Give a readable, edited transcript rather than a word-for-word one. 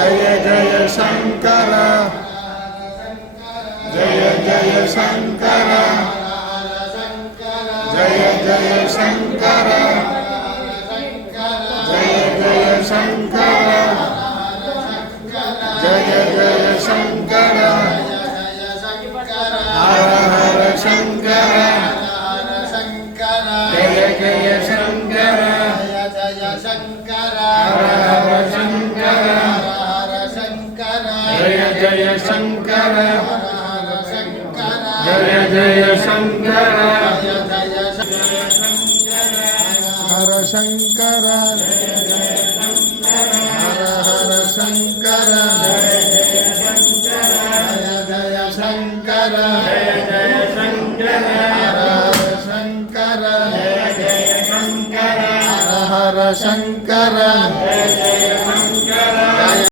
జయ జయ Shankara జయ జయ Shankara జయ జయ Shankara జయ జయ Shankara జయ జయ Shankara హర హర Shankara జయ జయ Shankara హర హర Shankara జయ జయ Shankara జయ జయ Shankara హర Shankara హర హర Shankara జయ జయ Shankara జయ జయ Shankara హర Shankara జయ జయ Shankara హర హర Shankara జయ జయ